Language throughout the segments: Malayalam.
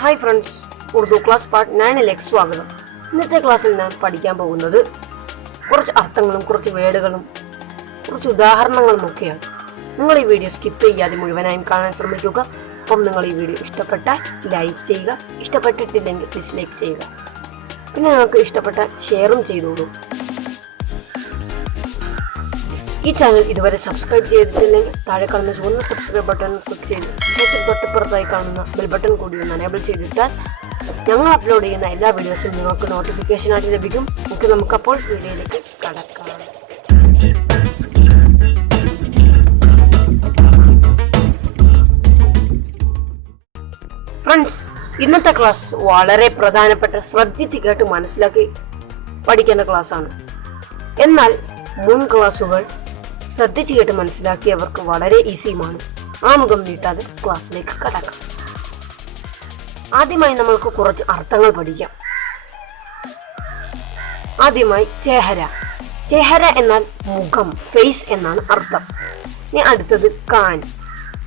Hi friends, Urdu class part 9-ലേക്ക് സ്വാഗതം. ഇന്നത്തെ ക്ലാസ്സിൽ ഞാൻ പഠിക്കാൻ പോകുന്നത് കുറച്ച് അർത്ഥങ്ങളും കുറച്ച് വേർഡുകളും കുറച്ച് ഉദാഹരണങ്ങളും ഒക്കെയാണ്. നിങ്ങൾ ഈ വീഡിയോ സ്കിപ്പ് ചെയ്യാതെ മുഴുവനായും കാണാൻ ശ്രമിക്കുക. അപ്പം നിങ്ങൾ ഈ വീഡിയോ ഇഷ്ടപ്പെട്ടാൽ ലൈക്ക് ചെയ്യുക, ഇഷ്ടപ്പെട്ടിട്ടില്ലെങ്കിൽ ഡിസ്ലൈക്ക് ചെയ്യുക. പിന്നെ നിങ്ങൾക്ക് ഇഷ്ടപ്പെട്ടാൽ ഷെയറും ചെയ്തോളൂ. ഈ ചാനൽ ഇതുവരെ സബ്സ്ക്രൈബ് ചെയ്തിട്ടില്ലെങ്കിൽ താഴെ കാണുന്ന ചുവന്ന സബ്സ്ക്രൈബ് ബട്ടൺ ക്ലിക്ക് ചെയ്ത് തൊട്ടപ്പുറത്തായി കാണുന്ന ബെൽ ബട്ടൺ കൂടി ഒന്ന് എനേബിൾ ചെയ്തിട്ടാൽ ഞങ്ങൾ അപ്ലോഡ് ചെയ്യുന്ന എല്ലാ വീഡിയോസും നിങ്ങൾക്ക് നോട്ടിഫിക്കേഷൻ ആയിട്ട് ലഭിക്കും. നമുക്കപ്പോൾ വീഡിയോയിലേക്ക് കടക്കാം. ഫ്രണ്ട്സ്, ഇന്നത്തെ ക്ലാസ് വളരെ പ്രധാനപ്പെട്ട ശ്രദ്ധിച്ച് കേട്ട് മനസ്സിലാക്കി പഠിക്കേണ്ട ക്ലാസ്സാണ്. എന്നാൽ മുൻ ക്ലാസ്സുകൾ ശ്രദ്ധിച്ച് കേട്ട് മനസ്സിലാക്കിയവർക്ക് വളരെ ഈസിയുമാണ്. ആമുഖം നീട്ടാതെ ക്ലാസ്സിലേക്ക് കടക്കാം. ആദ്യമായി നമ്മൾക്ക് കുറച്ച് അർത്ഥങ്ങൾ പഠിക്കാം. ആദ്യമായി ചെഹര. ചെഹര എന്നാൽ മുഖം, ഫേസ് എന്നാണ് അർത്ഥം. ഇനി അടുത്തത് കാൻ.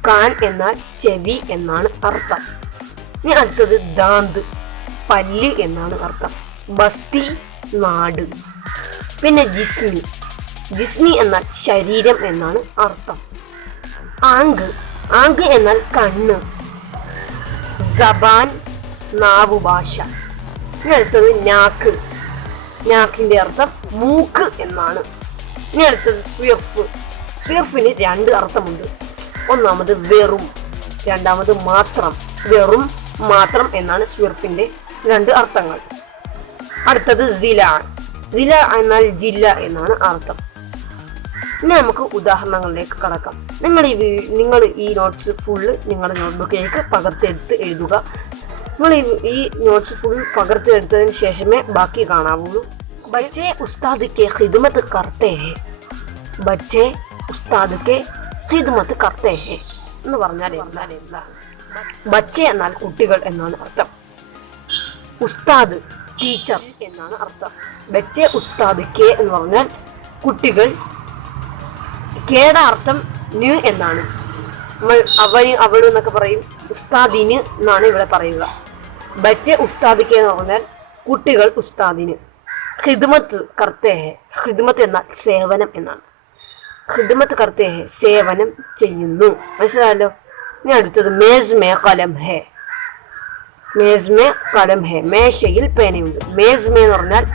കാൻ എന്നാൽ ചെവി എന്നാണ് അർത്ഥം. ഇനി അടുത്തത് ദാന്ത്, പല്ല് എന്നാണ് അർത്ഥം. ബസ്തി, നാട്. പിന്നെ ജിസ്മി. ജിസ്മി എന്നാൽ ശരീരം എന്നാണ് അർത്ഥം. ആങ്ക്. ആങ്ക് എന്നാൽ കണ്ണ്. സബാൻ, നാവു, ഭാഷ. ഇനി അടുത്തത് നാക്ക്. നാക്കിന്റെ അർത്ഥം മൂക്ക് എന്നാണ്. ഇനി അടുത്തത് സ്വിർഫ്. സ്വിർഫിന് രണ്ട് അർത്ഥമുണ്ട്. ഒന്നാമത് വെറും, രണ്ടാമത് മാത്രം. വെറും, മാത്രം എന്നാണ് സ്വിർഫിന്റെ രണ്ട് അർത്ഥങ്ങൾ. അടുത്തത് ജില. ജില എന്നാൽ ജില്ല എന്നാണ് അർത്ഥം. ഇനി നമുക്ക് ഉദാഹരണങ്ങളിലേക്ക് കടക്കാം. നിങ്ങൾ ഈ നോട്ട്സ് ഫുള്ള് നിങ്ങളുടെ നോട്ട്ബുക്കിലേക്ക് പകർത്തെടുത്ത് എഴുതുക. നിങ്ങൾ ഈ നോട്ട്സ് ഫുൾ പകർത്തെടുത്തതിന് ശേഷമേ ബാക്കി കാണാവുള്ളൂ. ബച്ചേ ഉസ്താദ് കെ ഖിദ്മത്ത് കർത്തേ ഹേ. ബച്ചേ ഉസ്താദ് കെ ഖിദ്മത്ത് കർത്തേ ഹേ എന്ന് പറഞ്ഞാൽ എന്താ? ബച്ചേ എന്നാൽ കുട്ടികൾ എന്നാണ് അർത്ഥം. ഉസ്താദ് ടീച്ചർ എന്നാണ് അർത്ഥം. ബച്ചേ ഉസ്താദ് കെ എന്ന് പറഞ്ഞാൽ കുട്ടികൾ. കേയുടെ അർത്ഥം ന് എന്നാണ്. നമ്മൾ അവന്, അവള് എന്നൊക്കെ പറയും. ഉസ്താദിന് എന്നാണ് ഇവിടെ പറയുക. ബച്ചെ ഉസ്താദിക്ക് എന്ന് പറഞ്ഞാൽ കുട്ടികൾ ഉസ്താദിന്. ഖിദ്മത്ത് കർത്തേഹെ. ഖിദ്മത്ത് എന്നാൽ സേവനം എന്നാണ്. ഖിദ്മത്ത് കർത്തേഹെ, സേവനം ചെയ്യുന്നു. മനസ്സിലായല്ലോ. ഇനി അടുത്തത് മേസ് മേ കലം ഹെ. മേസ് മേ കലം ഹെ, മേശയിൽ പേനയുണ്ട്. മേസ് മേ എന്ന് പറഞ്ഞാൽ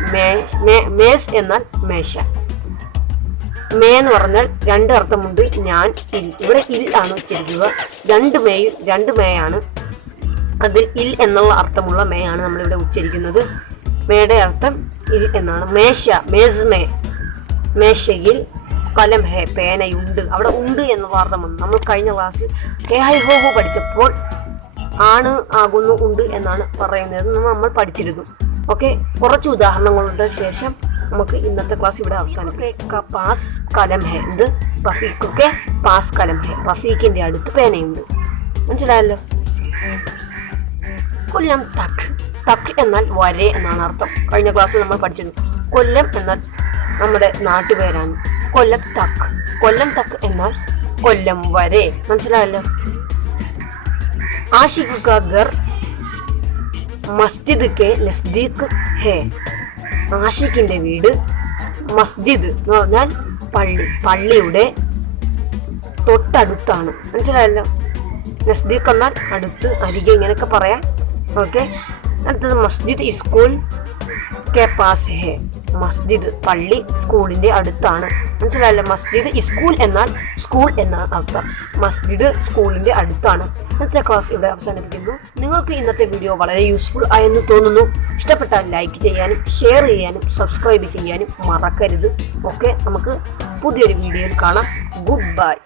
മേസ് എന്നാൽ മേശ. മേ എന്ന് പറഞ്ഞാൽ രണ്ട് അർത്ഥമുണ്ട്. ഞാൻ, ഇൽ. ഇവിടെ ഇൽ ആണ് ഉച്ചരിക്കുക. രണ്ട് മേയാണ്. അതിൽ ഇൽ എന്നുള്ള അർത്ഥമുള്ള മേ ആണ് നമ്മളിവിടെ ഉച്ചരിക്കുന്നത്. മേയുടെ അർത്ഥം ഇൽ എന്നാണ്. മേശ, മേസ്മേ, മേശയിൽ. കലം ഹേ, പേനയുണ്ട്. അവിടെ ഉണ്ട് എന്നുള്ള അർത്ഥം വന്നു. നമ്മൾ കഴിഞ്ഞ ക്ലാസ്സിൽ കെ ഹൈ ഹോ ഹോ പഠിച്ചപ്പോൾ ആണ് ആകുന്നു ഉണ്ട് എന്നാണ് പറയുന്നത് നമ്മൾ പഠിച്ചിരുന്നു. ഓക്കെ, കുറച്ച് ഉദാഹരണങ്ങളുടെ ശേഷം നമുക്ക് ഇന്നത്തെ ക്ലാസ് ഇവിടെ അവസാനിക്കും. പാസ് കലം ഹെ. ഇത് റഫീഖൊക്കെ പാസ് കലം ഹെ. റഫീഖിന്റെ അടുത്ത് പേനയുണ്ട്. മനസ്സിലായല്ലോ. കൊല്ലം തക്ക്. തക്ക് എന്നാൽ വരെ എന്നാണ് അർത്ഥം. കഴിഞ്ഞ ക്ലാസ്സിൽ നമ്മൾ പഠിച്ചിരുന്നു. കൊല്ലം എന്നാൽ നമ്മുടെ നാട്ടുപേരാണ്. കൊല്ലം തക്ക്. കൊല്ലം തക്ക് എന്നാൽ കൊല്ലം വരെ. മനസ്സിലായല്ലോ. ആഷിഖ് കാ ഘർ മസ്ജിദ് കെ നസ്ദീഖ് ഹേ. ആഷിഖിന്റെ വീട് മസ്ജിദ് എന്ന് പറഞ്ഞാൽ പള്ളി, പള്ളിയുടെ തൊട്ടടുത്താണ്. മനസ്സിലായല്ലോ. നസ്ദീഖ് എന്നാൽ അടുത്ത്, അരികെ, ഇങ്ങനെയൊക്കെ പറയാം. ഓക്കെ. അടുത്തത് മസ്ജിദ് സ്കൂൾ കെ പാസ് ഹേ. മസ്ജിദ് പള്ളി സ്കൂളിന്റെ അടുത്താണ്. മനസ്സിലായല്ലോ. മസ്ജിദ് സ്കൂൾ എന്നാൽ സ്കൂൾ എന്നാണ് അർത്ഥം. മസ്ജിദ് സ്കൂളിന്റെ അടുത്താണ്. ഇന്നത്തെ ക്ലാസ് ഇവിടെ അവസാനിപ്പിക്കുന്നു. നിങ്ങൾക്ക് ഇന്നത്തെ വീഡിയോ വളരെ യൂസ്ഫുൾ ആയെന്ന് തോന്നുന്നു. ഇഷ്ടപ്പെട്ടാൽ ലൈക്ക് ചെയ്യാനും ഷെയർ ചെയ്യാനും സബ്സ്ക്രൈബ് ചെയ്യാനും മറക്കരുത്. ഓക്കെ, നമുക്ക് പുതിയൊരു വീഡിയോയിൽ കാണാം. Good bye.